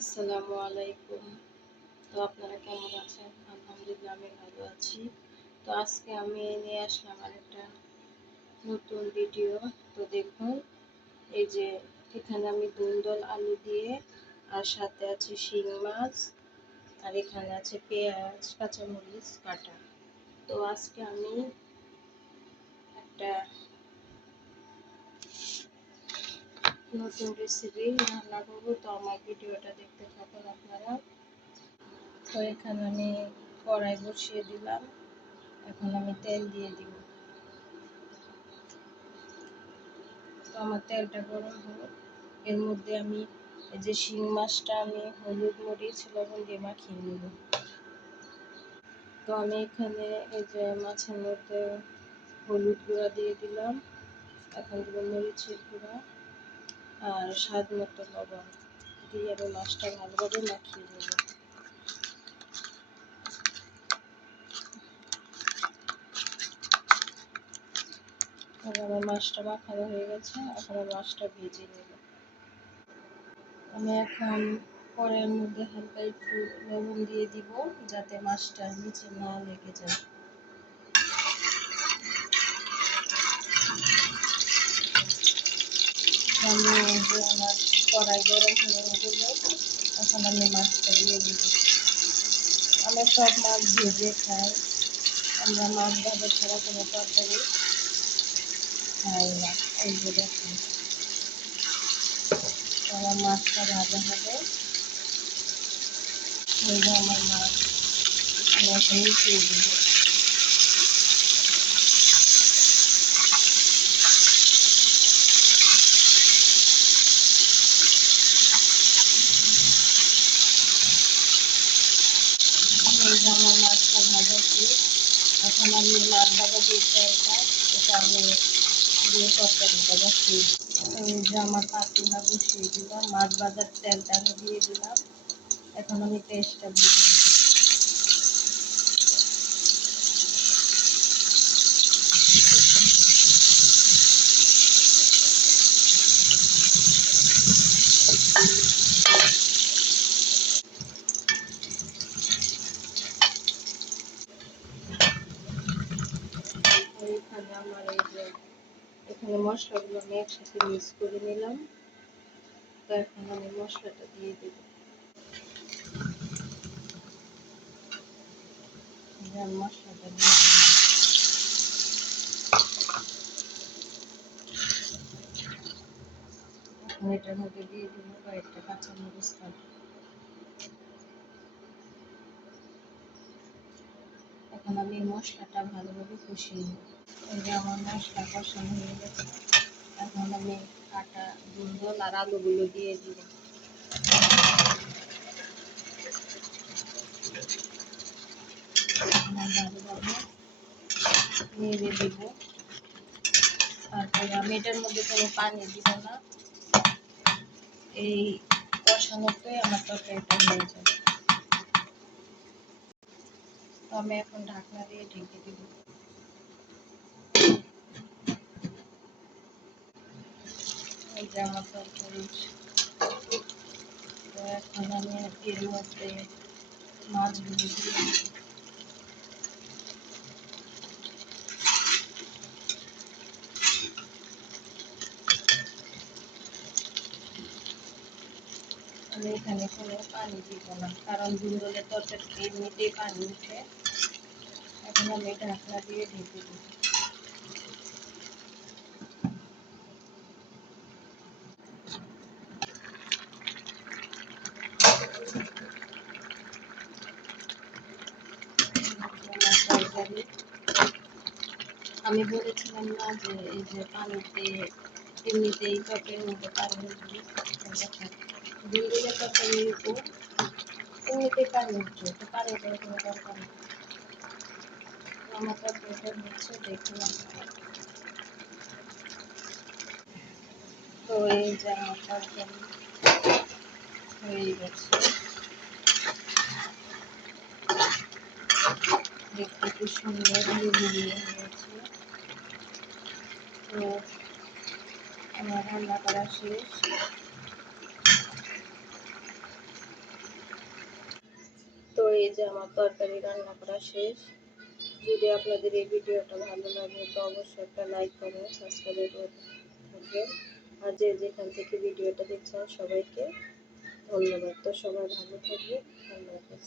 আসসালামু আলাইকুম। তো আপনারা কেমন আছেন? আলহামদুলিল্লাহ আমি ভালো আছি। তো আজকে আমি নিয়ে আসলাম আরেকটা নতুন ভিডিও। তো দেখুন, এই যে এখানে আমি দুন্দল আলু দিয়ে, আর সাথে আছে শিং মাছ, আর এখানে আছে পেঁয়াজ, কাঁচামরিচ কাটা। তো আজকে আমি একটা নতুন রেসিপি রান্না করবো। তো আমার ভিডিওটা দেখতে থাকুন আপনারা। তো এখানে আমি কড়াই বসিয়ে দিলাম। এখন আমি তেল দিয়ে দিব। তো আমার তেলটা গরম হোক, এর মধ্যে আমি এই যে শিং মাছটা আমি হলুদ মরিচ লবণ দিয়ে মাখিয়ে নেব। তো আমি এখানে এই যে মাছের মধ্যে হলুদ গুঁড়া দিয়ে দিলাম, এখন দেবো মরিচের গুঁড়া আর স্বাদ মতো লবণ দিয়ে আমি মাছটা ভালোভাবে মাখিয়ে নেব। আমার মাছটা মাখানো হয়ে গেছে, এখন আমি মাছটা ভেজে নেব। আমি এখন কড়াইয়ের মধ্যে হালকা একটু লবণ দিয়ে দিব, যাতে মাছটা নিচে না লেগে যায়। আমি এই যে আমার কড়াই গরম হয়ে গেল, এখন আমি মাছটা দিয়ে দিব। আমরা সব মাছ ভেজে খাই, আমরা মাছ ভাজা ছাড়া কোনো তরকারি খাই না। এই যে দেখুন, আমার মাছটা ভাজা হবে। এই যে আমার মাছ আমি এখন মিশিয়ে দিব। এই যে আমার মাছটা ভাজা শেষ। এখন আমি মাছ ভাজা যে তেলটা, এটা আমি দিয়ে তরকারিটা বসিয়ে দিই। এই যে আমার পাতিলা বসিয়ে দিলাম, মাছ ভাজার তেলটা আমি দিয়ে দিলাম। এখন আমি পেস্টটা দিয়ে দিই। এখানে আমার এই যে এখানে মশলাগুলো আমি একসাথে মিক্স করে নিলাম। তো এখন আমি মশলাটা দিয়ে দেব। মশলাটা দিয়ে দিলাম। এখন এটার মধ্যে দিয়ে দিব কয়েকটা কাঁচামরিচ কাটা। এখন আমি মশলাটা ভালোভাবে কষিয়ে নেব। এই যে আমার মশলা কষানো হয়ে গেছে, এখন আমি কাটা দুন্দল আর আলুগুলো দিয়ে দিব। ভালোভাবে নেড়ে দিব। তারপরে আমি এটার মধ্যে কোনো পানি দিব না, এই কষানোতে আমার তরকারিটা হয়ে যাবে। তো আমি এখন ঢাকনা দিয়ে ঢেকে দিব। এই যে আমার তরকারি। তো এখন আমি এর মধ্যে মাছগুলো দিয়ে দিব। আমি এখানে কোনো পানি দিব না, কারণ দুন্দলের তরকারিতে এমনিতেই পানি উঠে। এখন আমি ঢাকনা দিয়ে ঢেকে দিব। তরকারি আমি বলেছিলাম না যে এই যে পানিতে এমনিতেই তরকারির মধ্যে পানি উঠবে। দুন্দলের তরকারির উপর এমনিতেই পানি উঠছে, তো পানি দেওয়ার কোনো দরকার নেই। আমার তরকারিটা হচ্ছে দেখুন আপনারা। তো এই যে আমার তরকারি হয়ে গেছে, দেখতে কি সুন্দর লুবিয়ে হয়েছে। তো আমার রান্না করা শেষ। এই যে আমার তরকারি রান্না করা শেষ। যদি আপনাদের এই ভিডিওটা ভালো লাগে তো অবশ্যই একটা লাইক করবেন, সাবস্ক্রাইব করে থাকবেন। আর যে যেখান থেকে ভিডিওটা দেখছেন সবাইকে ধন্যবাদ। তো সবাই ভালো থাকবেন। আল্লাহ হাফেজ।